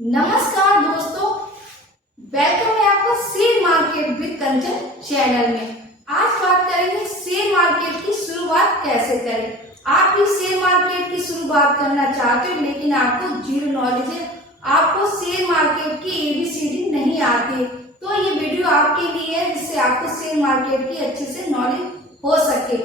नमस्कार दोस्तों, वेलकम है आपका share market with Kanchan channel में। आज बात करेंगे शेयर मार्केट की शुरुआत कैसे करें। आप भी शेयर मार्केट की शुरुआत करना चाहते हो लेकिन आपको जीरो नॉलेज है, आपको शेयर मार्केट की एबीसीडी नहीं आती, तो ये वीडियो आपके लिए है जिससे आपको शेयर मार्केट की अच्छे से नॉलेज हो सके।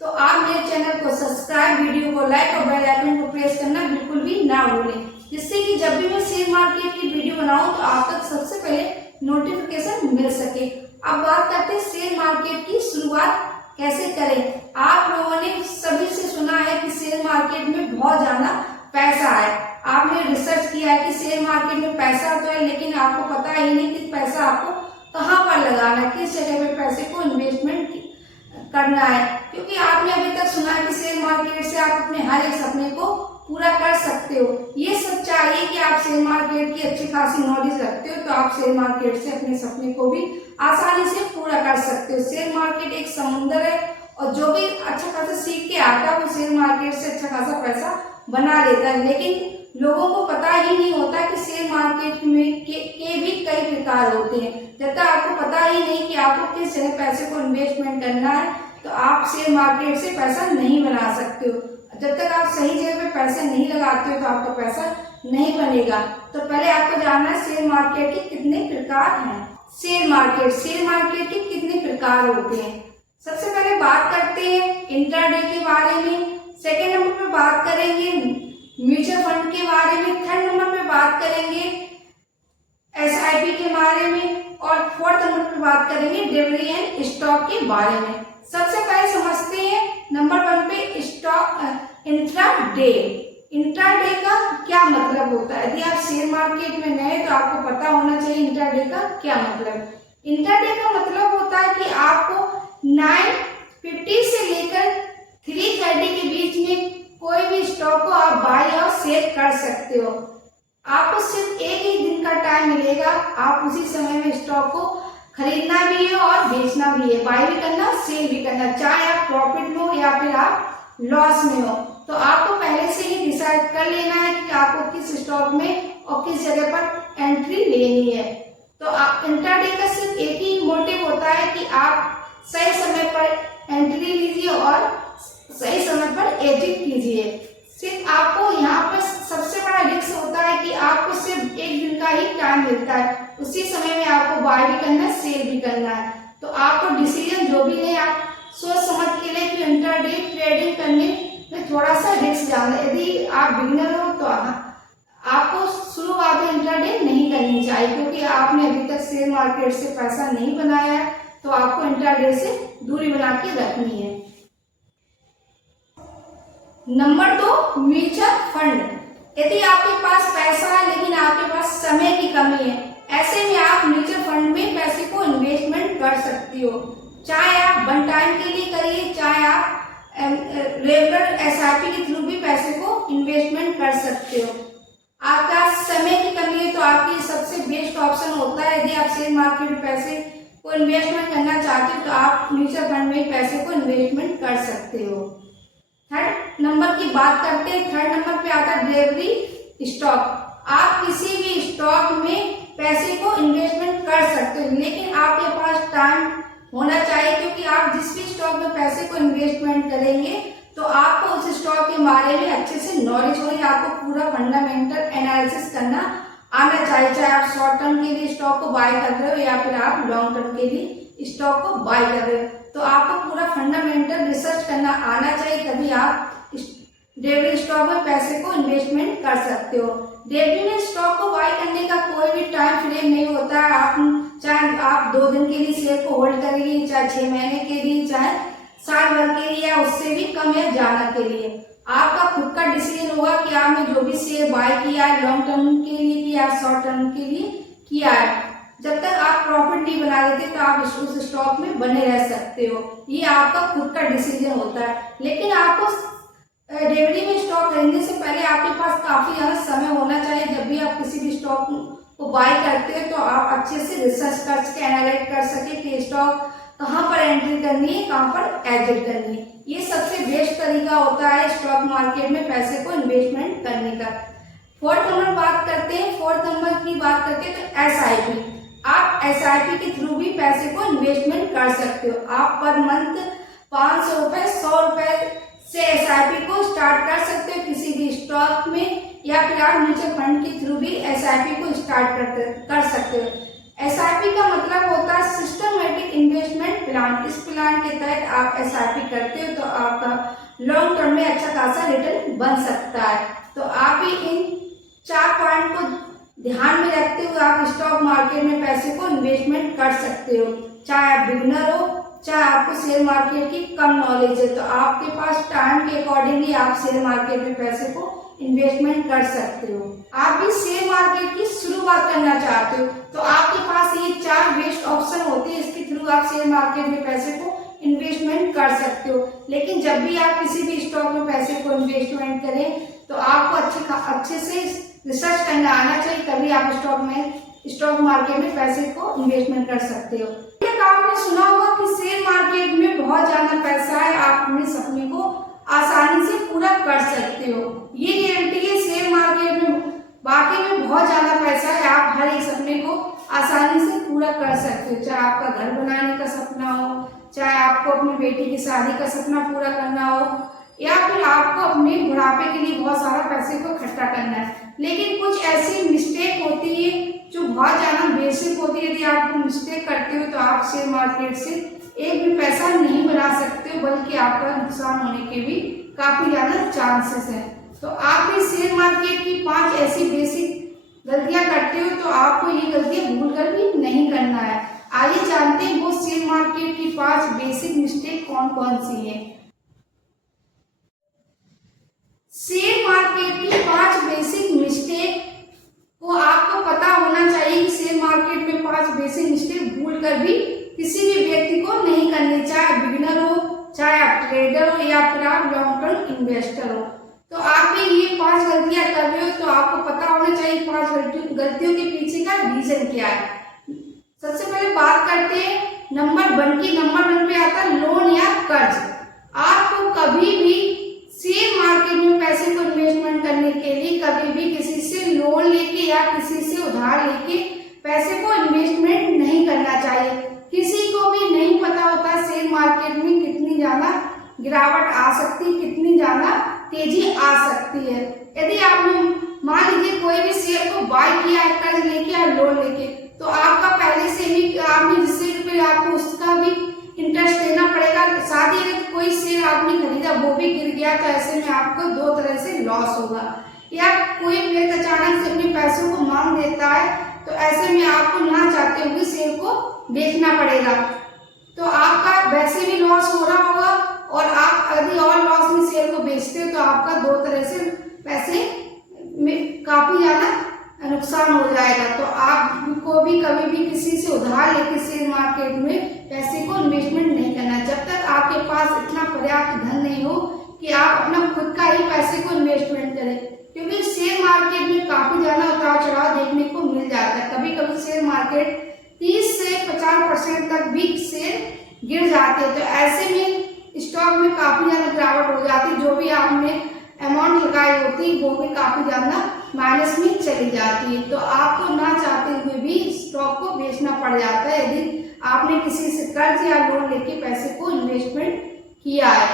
तो आप मेरे चैनल को सब्सक्राइब, वीडियो को लाइक और बेल आइकन को प्रेस करना बिल्कुल भी ना भूलें, जिससे कि जब भी मैं शेयर मार्केट की वीडियो बनाऊं तो आप तक सबसे पहले नोटिफिकेशन मिल सके। अब बात करते हैं शेयर मार्केट की शुरुआत कैसे करें। आप लोगों ने सभी से सुना है कि शेयर मार्केट में बहुत ज्यादा पैसा है। आपने रिसर्च किया है कि शेयर मार्केट में पैसा तो है, लेकिन आपको पता ही नहीं कि पैसा आपको कहाँ पर लगाना है, किस जगह पे पैसे को इन्वेस्टमेंट करना है। क्योंकि आपने अभी तक सुना है कि शेयर मार्केट से आप अपने हर एक सपने को पूरा कर सकते हो। ये सच्चाई है कि आप शेयर मार्केट की अच्छी खासी नॉलेज रखते हो तो आप शेयर मार्केट से अपने सपने को भी आसानी से पूरा कर सकते हो। शेयर मार्केट एक समुद्र है और जो भी अच्छा खासा सीख के आता है वो शेयर मार्केट से अच्छा खासा पैसा बना लेता है, लेकिन लोगों को पता ही नहीं होता कि शेयर मार्केट में के भी कई प्रकार होते हैं। जब तक आपको पता ही नहीं कि आपको किस जगह पैसे को इन्वेस्टमेंट करना है तो आप शेयर मार्केट से पैसा नहीं बना सकते हो। जब तक आप सही जगह पे पैसे नहीं लगाते हो तो आपका पैसा नहीं बनेगा। तो पहले आपको जानना है शेयर मार्केट के कितने प्रकार हैं। शेयर मार्केट के कितने प्रकार होते हैं। सबसे पहले बात करते हैं इंट्राडे के बारे में। सेकेंड नंबर पे बात करेंगे म्यूचुअल फंड के बारे में। थर्ड नंबर पे बात करेंगे एसआईपी के बारे में और फोर्थ नंबर पे बात करेंगे डिविडेंड एंड स्टॉक के बारे में। सबसे पहले समझते हैं नंबर 1 पे स्टॉक इंट्राडे। इंट्राडे का क्या मतलब होता है। यदि आप शेयर मार्केट में नए तो आपको पता होना चाहिए इंट्राडे का क्या मतलब। इंट्राडे का मतलब होता है कि आपको 9:50 से लेकर 3:30 के बीच में कोई भी स्टॉक को आप बाय और सेल कर सकते हो। आपको सिर्फ एक ही दिन का टाइम मिलेगा, आप उसी समय में स्टॉक को खरीदना भी है और बेचना भी है, बाय भी करना सेल भी करना, चाहे आप प्रॉफिट में हो या फिर आप लॉस में हो। तो आपको पहले से ही डिसाइड कर लेना है कि आपको किस स्टॉक में और किस जगह पर एंट्री लेनी है। तो आप इंट्राडे का सिर्फ एक ही मोटिव होता है कि आप सही समय पर एंट्री लीजिए और सही समय पर एग्जिट कीजिए। सिर्फ आपको यहाँ पर सबसे बड़ा रिस्क होता है कि आपको सिर्फ एक दिन का ही टाइम मिलता है, उसी समय में आपको बाय भी करना है सेल भी करना है। तो आपको डिसीजन जो भी है आप सोच समझ के लिए कि इंट्राडे ट्रेडिंग करने में थोड़ा सा रिस्क ज्यादा। यदि आप बिगिनर हो तो आपको शुरुआत में इंट्राडे नहीं करनी चाहिए, क्योंकि आपने अभी तक शेयर मार्केट से पैसा नहीं बनाया है तो आपको इंट्राडे से दूरी बना के रखनी है। Number 2 mutual fund. यदि आपके पास पैसा है लेकिन आपके पास समय की कमी है, ऐसे में आप म्यूचुअल फंड में पैसे को इन्वेस्टमेंट कर सकती हो। चाहे आप वन टाइम के लिए करिए, चाहे आप रेगुलर एसआईपी के थ्रू भी पैसे को इन्वेस्टमेंट कर सकते हो। आपका समय की कमी है तो आपकी सबसे बेस्ट ऑप्शन होता है, यदि आप शेयर मार्केट में पैसे को इन्वेस्टमेंट करना चाहते हो तो आप म्यूचुअल फंड में पैसे को इन्वेस्टमेंट कर सकते हो। थर्ड नंबर की बात करते हैं। थर्ड नंबर पे आता है डिलीवरी स्टॉक। आप किसी भी स्टॉक में पैसे को इन्वेस्टमेंट कर सकते हो, लेकिन आपके पास टाइम होना चाहिए, क्योंकि आप जिस भी स्टॉक में पैसे को इन्वेस्टमेंट करेंगे तो आपको उस स्टॉक के बारे में अच्छे से नॉलेज होगी, आपको पूरा फंडामेंटल एनालिसिस करना आना चाहिए। चाहे आप शॉर्ट टर्म के लिए स्टॉक को बाय कर रहे हो या फिर आप लॉन्ग टर्म के लिए स्टॉक को बाय कर रहे हो, तो आपको पूरा फंडामेंटल रिसर्च करना आना चाहिए, तभी आप डेली स्टॉक में पैसे को इन्वेस्टमेंट कर सकते हो। डेली में स्टॉक को बाय करने का कोई भी टाइम फ्रेम नहीं होता है। आप चाहे आप 2 दिन के लिए शेयर को होल्ड करेंगे, चाहे 6 महीने के लिए, चाहे साल भर के लिए या उससे भी कम या ज्यादा के लिए, आपका खुद का डिसीजन होगा कि आपने जो भी शेयर बाय किया है लॉन्ग टर्म के लिए किया, शॉर्ट टर्म के लिए किया है। जब तक आप प्रॉफिट नहीं बना लेते तो आप उस स्टॉक में बने रह सकते हो, ये आपका खुद का डिसीजन होता है। लेकिन आपको डेली में स्टॉक खरीदने से पहले आपके पास काफी ज्यादा समय होना चाहिए। जब भी आप किसी भी स्टॉक को बाय करते हो तो आप अच्छे से रिसर्च कर सके, एनालाइज कर सके कि स्टॉक कहाँ पर एंट्री करनी है, कहाँ पर एग्जिट करनी है। ये सबसे बेस्ट तरीका होता है स्टॉक मार्केट में पैसे को इन्वेस्टमेंट करने का। फोर्थ नंबर बात करते हैं, फोर्थ नंबर की बात करते हैं तो SIP। आप SIP के थ्रू भी पैसे को इन्वेस्टमेंट कर सकते हो। आप पर मंथ 500 रुपए 100 रुपए से SIP को स्टार्ट कर सकते हो किसी भी स्टॉक में, या फिर आप म्यूचुअल फंड के थ्रू भी SIP को स्टार्ट कर सकते हो। SIP का मतलब होता है सिस्टमेटिक इन्वेस्टमेंट प्लान। इस प्लान के तहत आप SIP करते हो तो आपका लॉन्ग टर्म में अच्छा खासा रिटर्न बन सकता है। तो आप भी इन 4 पॉइंट को ध्यान में रखते हुए आप स्टॉक मार्केट में पैसे को इन्वेस्टमेंट कर सकते हो। चाहे आप बिगिनर हो, चाहे आपको शेयर मार्केट की कम नॉलेज है, तो आपके पास टाइम के अकॉर्डिंगली आप शेयर मार्केट में पैसे को इन्वेस्टमेंट कर सकते हो। आप भी शेयर मार्केट की शुरुआत करना चाहते हो तो आपके पास ये 4 बेस्ट ऑप्शन होते हैं, इसके थ्रू आप शेयर मार्केट में पैसे को इन्वेस्टमेंट कर सकते हो। लेकिन जब भी आप किसी भी स्टॉक में पैसे को इन्वेस्टमेंट करें तो आपको अच्छे से रिसर्च करना आना चाहिए, तभी आप स्टॉक मार्केट में पैसे को इन्वेस्टमेंट कर सकते हो। आपने सुना होगा कि शेयर मार्केट में बहुत ज्यादा पैसा है, आप अपने सपने को आसानी से पूरा कर सकते हो। ये गारंटी है, शेयर मार्केट में वाकई में बहुत ज्यादा पैसा है, आप हर एक सपने को आसानी से पूरा कर सकते हो। चाहे आपका घर बनाने का सपना हो, चाहे आपको अपनी बेटी की शादी का सपना पूरा करना हो, या फिर आपको अपने बुढ़ापे के लिए बहुत सारा पैसे को इकट्ठा करना है। लेकिन कुछ ऐसी मिस्टेक होती है जो बहुत ज्यादा बेसिक होती है। यदि आप मिस्टेक करते हो तो आप शेयर मार्केट से एक भी पैसा नहीं बना सकते हो, बल्कि आपका नुकसान होने के भी काफी ज्यादा चांसेस हैं। तो आप भी शेयर मार्केट की 5 ऐसी बेसिक गलतियां करते हो तो आपको ये गलतियां भूल कर भी नहीं करना है। आइए जानते हैं वो शेयर मार्केट की 5 बेसिक मिस्टेक कौन कौन सी है। शेयर मार्केट की 5 बेसिक मिस्टेक को आपको पता होना चाहिए कि शेयर मार्केट में 5 बेसिक मिस्टेक भूल कर भी किसी भी व्यक्ति को नहीं करनी, चाहे बिगिनर हो, चाहे आप ट्रेडर हो, या फिर आप लॉन्ग टर्म इन्वेस्टर हो। तो आप भी ये 5 गलतियां कर रहे हो तो आपको पता होना चाहिए 5 गलतियों के पीछे का रीजन क्या है। सबसे पहले बात करते हैं नंबर 1 की। नंबर 1 पे आता है लोन या कर्ज। आपको कभी भी शेयर मार्केट में पैसे को इन्वेस्टमेंट करने के लिए कभी भी किसी से लोन लेके या किसी से उधार लेके पैसे को इन्वेस्टमेंट नहीं करना चाहिए। किसी को भी नहीं पता होता शेयर मार्केट में कितनी ज्यादा गिरावट आ सकती, कितनी ज्यादा तेजी आ सकती है। यदि आपने मान लीजिए कोई भी शेयर को बाय किया है कर्ज लेके या लोन लेके, तो आपका पहले से ही आपने जिससे रुपये आपको उसका भी इंटरेस्ट देना पड़ेगा। साथ ही अगर कोई शेयर आपने खरीदा वो भी गिर गया तो ऐसे में आपको 2 तरह से लॉस होगा। या कोई व्यक्ति अचानक से अपने पैसों को मांग देता है तो ऐसे में आपको ना चाहते हुए शेयर को बेचना पड़ेगा, तो आपका वैसे भी लॉस हो रहा होगा, और आप यदि और लॉस में शेयर को बेचते हो तो आपका 2 तरह से पैसे में काफी ज्यादा नुकसान हो जाएगा। तो आपको भी कभी भी किसी से उधार लेके शेयर मार्केट में पैसे को इन्वेस्टमेंट नहीं करना, जब तक आपके पास इतना पर्याप्त धन नहीं हो कि आप अपना खुद का ही पैसे को इन्वेस्टमेंट करें। क्योंकि शेयर मार्केट में काफी ज्यादा उतार चढ़ाव देखने को मिल जाता है। कभी कभी शेयर मार्केट 30 से 50% तक भी शेयर गिर जाते हैं, तो ऐसे में स्टॉक में काफी ज्यादा गिरावट हो जाती है। जो भी आपने अमाउंट लगाई होती है वो भी काफी ज्यादा माइनस में चली जाती है। तो आपको ना चाहते हुए भी स्टॉक को बेचना पड़ जाता है यदि आपने किसी से कर्ज या लोन लेके पैसे को इन्वेस्टमेंट किया है।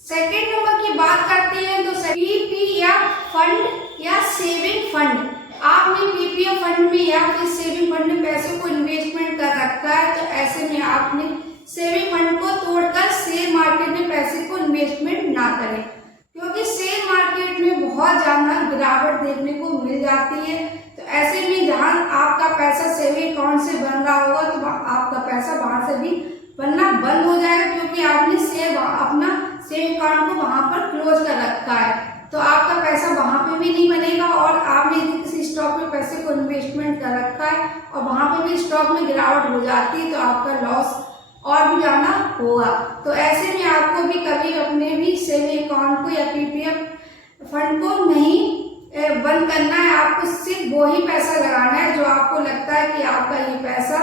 सेकेंड नंबर की बात करते हैं तो पीपीएफ फंड या सेविंग फंड। आपने पीपीएफ फंड में या फिर सेविंग फंड में पैसे को इन्वेस्टमेंट कर रखा है, तो ऐसे में आपने सेविंग फंड को तोड़कर शेयर मार्केट में पैसे को इन्वेस्टमेंट ना करें, क्योंकि शेयर मार्केट में बहुत ज्यादा गिरावट देखने को मिल जाती है। तो ऐसे में जहां आपका पैसा सेविंग अकाउंट से बन रहा होगा तो आपका पैसा वहां से भी बनना बंद हो जाएगा, क्योंकि आपने अपना सेविंग अकाउंट को वहां पर क्लोज कर रखा है। तो आपका पैसा वहां पे भी नहीं बनेगा, और आपने यदि किसी स्टॉक में पैसे को इन्वेस्टमेंट कर रखा है और वहां पे भी स्टॉक में गिरावट हो जाती है तो आपका लॉस और भी ज्यादा होगा। तो ऐसे में आपको भी कभी अपने भी सेविंग अकाउंट को या पीपीएफ फंड को नहीं बंद करना है। आपको सिर्फ वो ही पैसा लगाना है जो आपको लगता है कि आपका ये पैसा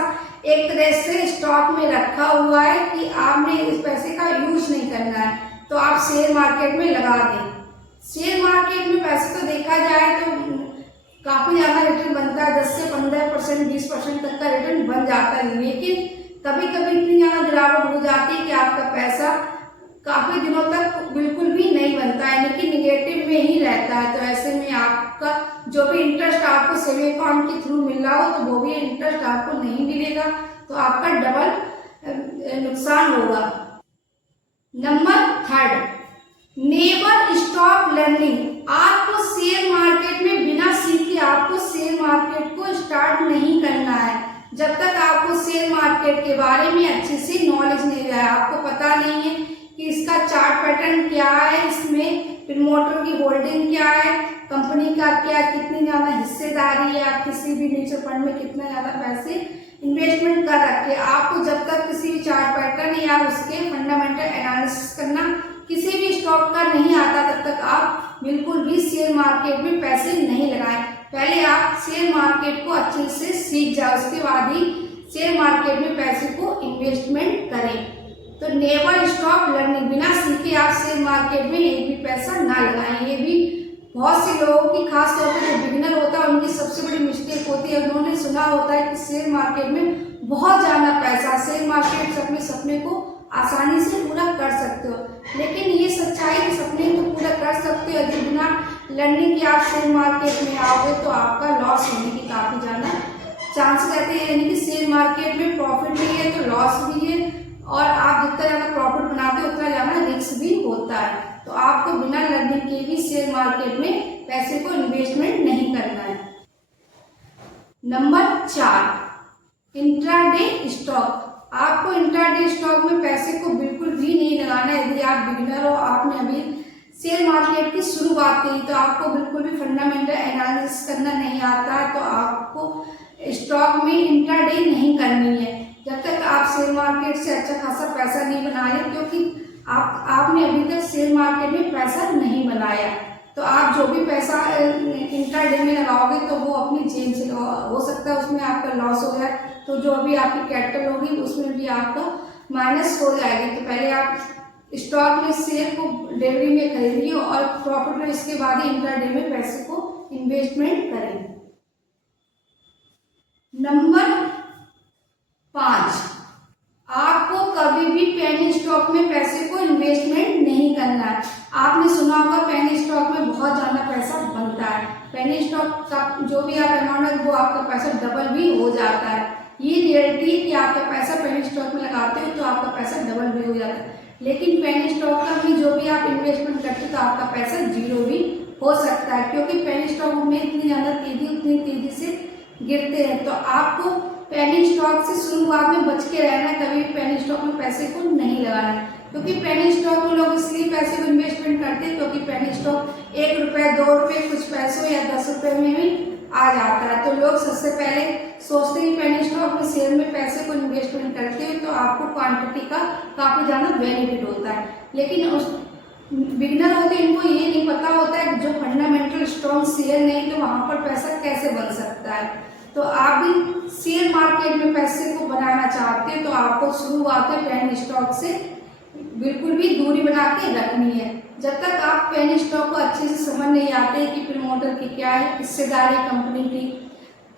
एक तरह से स्टॉक में रखा हुआ है कि आपने इस पैसे का यूज नहीं करना है, तो आप शेयर मार्केट में लगा दें। शेयर मार्केट में पैसे तो देखा जाए तो काफी ज्यादा रिटर्न बनता है, 10 से 15%, 20% तक का रिटर्न बन जाता है। लेकिन कभी कभी इतनी ज्यादा गिरावट हो जाती है कि आपका पैसा काफी दिनों तक बिल्कुल भी नहीं बनता है, लेकिन निगेटिव में ही रहता है। तो ऐसे में आपका जो भी इंटरेस्ट आपको सेविंग अकाउंट के थ्रू मिल रहा हो तो वो भी इंटरेस्ट आपको नहीं मिलेगा, तो आपका डबल नुकसान होगा। Number 3, never stop learning. आपको शेयर मार्केट में बिना सीखे आपको शेयर मार्केट को स्टार्ट नहीं करना है। जब तक आपको शेयर मार्केट के बारे में अच्छे से नॉलेज नहीं है, आपको पता नहीं है कि इसका चार्ट पैटर्न क्या है, इसमें प्रमोटर की होल्डिंग क्या है, कंपनी का क्या कितनी ज्यादा हिस्सेदारी है, आप किसी भी म्यूचुअल फंड में कितना ज्यादा पैसे इन्वेस्टमेंट कर रखे, आपको जब तक किसी भी चार्ट पैटर्न या उसके फंडामेंटल एनालिसिस करना किसी भी स्टॉक का नहीं आता, तब तक आप बिल्कुल भी शेयर मार्केट में पैसे नहीं लगाएं। पहले आप शेयर मार्केट को अच्छे से सीख जाओ, उसके बाद ही शेयर मार्केट में पैसे को इन्वेस्टमेंट करें। तो नेवर स्टॉप लर्निंग, बिना सीखे आप शेयर मार्केट में एक भी पैसा ना लगाएं। ये भी बहुत से लोगों की, खास तौर पर जो बिगिनर होता है उनकी सबसे बड़ी मिस्टेक होती है। उन्होंने सुना होता है कि शेयर मार्केट में बहुत ज्यादा पैसा, शेयर मार्केट से अपने सपने को आसानी से पूरा कर सकते हो, लेकिन ये सच्चाई है, सपने तो पूरा कर सकते हो, यदि बिना लर्निंग के आप शेयर मार्केट में आओगे तो आपका लॉस होने की काफी ज्यादा चांस रहते हैं। यानी कि शेयर मार्केट में प्रॉफिट भी है तो लॉस भी है, और आप जितना ज्यादा प्रॉफिट बनाते हो उतना ज्यादा रिस्क भी होता है। तो आपको बिना लर्निंग के भी शेयर मार्केट में पैसे को इन्वेस्टमेंट नहीं करना है। Number 4, intraday stock. आपको इंट्राडे स्टॉक में पैसे को बिल्कुल भी नहीं लगाना है। यदि आप बिगिनर हो, आपने अभी शेयर मार्केट की शुरुआत की, तो आपको बिल्कुल भी फंडामेंटल एनालिसिस करना नहीं आता है, तो आपको स्टॉक में इंट्राडे नहीं करनी है जब तक आप शेयर मार्केट से अच्छा खासा पैसा नहीं बना ले, क्योंकि आपने अभी तक शेयर मार्केट में पैसा नहीं बनाया। तो आप जो भी पैसा इंट्राडे में लगाओगे तो वो अपनी जेब से हो सकता है उसमें आपका लॉस हो जाए, तो जो भी आपकी कैपिटल होगी उसमें भी आपका माइनस हो जाएगी। तो पहले आप स्टॉक में शेयर को डेली में खरीदिए और प्रॉफिट में इसके बाद ही इंट्राडे में पैसे को इन्वेस्टमेंट करें। नंबर 5, आपको कभी भी पेनी स्टॉक में पैसे को इन्वेस्टमेंट नहीं करना है। आपने सुना होगा पेनी स्टॉक में बहुत ज्यादा पैसा बनता है। पेनी स्टॉक का जो भी आप अमाउंट है वो आपका पैसा डबल भी हो जाता है। ये रियलिटी है कि आपका पैसा पेनी स्टॉक में लगाते हो तो आपका पैसा डबल भी हो जाता है, लेकिन पेनी स्टॉक का भी जो भी आप इन्वेस्टमेंट करते हो तो आपका पैसा जीरो भी हो सकता है, क्योंकि पेनी स्टॉक में इतनी ज्यादा उतनी तेजी से गिरते हैं। तो आपको पेनी स्टॉक से शुरुआत में बच के रहना है, कभी पेनी स्टॉक में पैसे को नहीं लगाना है, क्योंकि पेनी स्टॉक में लोग इसलिए पैसे को इन्वेस्टमेंट करते हैं क्योंकि पेनी स्टॉक 1 रुपए 2 रुपए कुछ पैसों या 10 रुपए में भी आ जाता है। तो लोग सबसे पहले सोचते हैं पेनी स्टॉक में शेयर में पैसे को इन्वेस्टमेंट करते हैं तो आपको क्वांटिटी का काफी ज्यादा बेनिफिट होता है, लेकिन उस बिगिनर होते इनको ये नहीं पता होता है कि जो फंडामेंटल स्ट्रॉन्ग शेयर नहीं तो वहां पर पैसा कैसे बन सकता है। तो आप भी शेयर मार्केट में पैसे को बनाना चाहते हैं तो आपको शुरुआत में पेनी स्टॉक से बिल्कुल भी दूरी बना के रखनी है। जब तक आप पेनी स्टॉक को अच्छे से समझ नहीं आते कि प्रमोटर की क्या है हिस्सेदारी, कंपनी की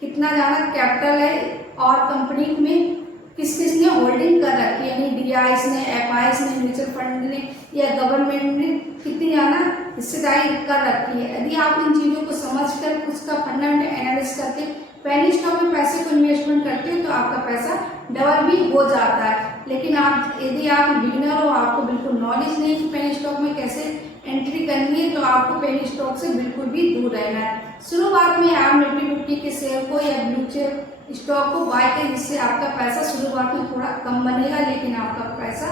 कितना ज्यादा कैपिटल है और कंपनी में किस किस ने होल्डिंग कर रखी है, यानी डीआईएस ने, एफआईएस ने, म्यूचुअल फंड ने या गवर्नमेंट ने कितनी ज्यादा हिस्सेदारी कर रखी है। यदि आप इन चीजों को समझकर उसका फंडामेंटल एनालिसिस करके पेनी स्टॉक में पैसे को इन्वेस्टमेंट करते हो तो आपका पैसा डबल भी हो जाता है। लेकिन आप यदि आप बिगिनर हो, आपको बिल्कुल नॉलेज नहीं कि पेनी स्टॉक में कैसे एंट्री करनी है, तो आपको पेनी स्टॉक से बिल्कुल भी दूर रहना है। शुरुआत में आप निफ्टी के शेयर को या ब्लू चिप स्टॉक को बाय करें, जिससे आपका पैसा शुरुआत में थोड़ा कम बनेगा लेकिन आपका पैसा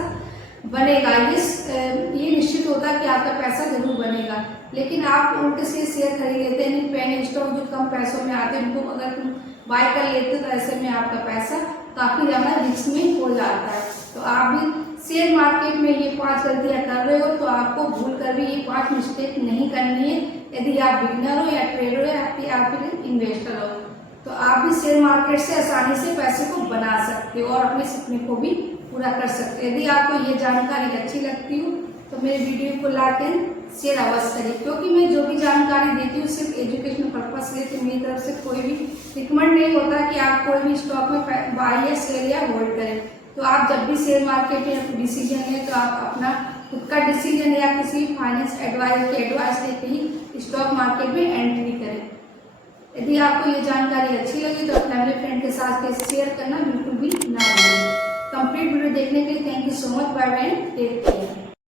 बनेगा। ये निश्चित होता है कि आपका पैसा जरूर बनेगा, लेकिन आप उल्टे से शेयर खरीद लेते हैं पेनी स्टॉक जो कम पैसों में आते हैं उनको अगर तुम बाय कर लेते हो तो ऐसे में आपका पैसा काफी ज्यादा रिस्क में हो जाता है। तो आप भी शेयर मार्केट में ये 5 गलतियां कर रहे हो तो आपको भूल कर भी ये 5 मिस्टेक नहीं करनी है। यदि आप बिगिनर हो या ट्रेडर हो या आप इन्वेस्टर हो तो आप भी शेयर मार्केट से आसानी से पैसे को बना सकते हो और अपने सपने को भी पूरा कर सकते हो। यदि आपको ये जानकारी अच्छी लगती हो तो मेरे वीडियो को लाइक एंड शेयर अवश्य करें, क्योंकि मैं जो भी जानकारी देती हूँ सिर्फ एजुकेशनल पर्पज इसलिए मेरी तरफ से कोई भी रिकमेंड नहीं होता कि आप कोई भी स्टॉक में बाय या सेल या होल्ड करें। तो आप जब भी शेयर मार्केट में डिसीजन लें तो आप अपना खुद का डिसीजन या किसी फाइनेंस एडवाइजर की एडवाइस लेके ही स्टॉक मार्केट में एंट्री करें। यदि आपको ये जानकारी अच्छी लगी तो फैमिली फ्रेंड के साथ शेयर करना बिल्कुल भी ना भूलें। कंप्लीट वीडियो देखने के लिए thank you so much. Bye bye, take care.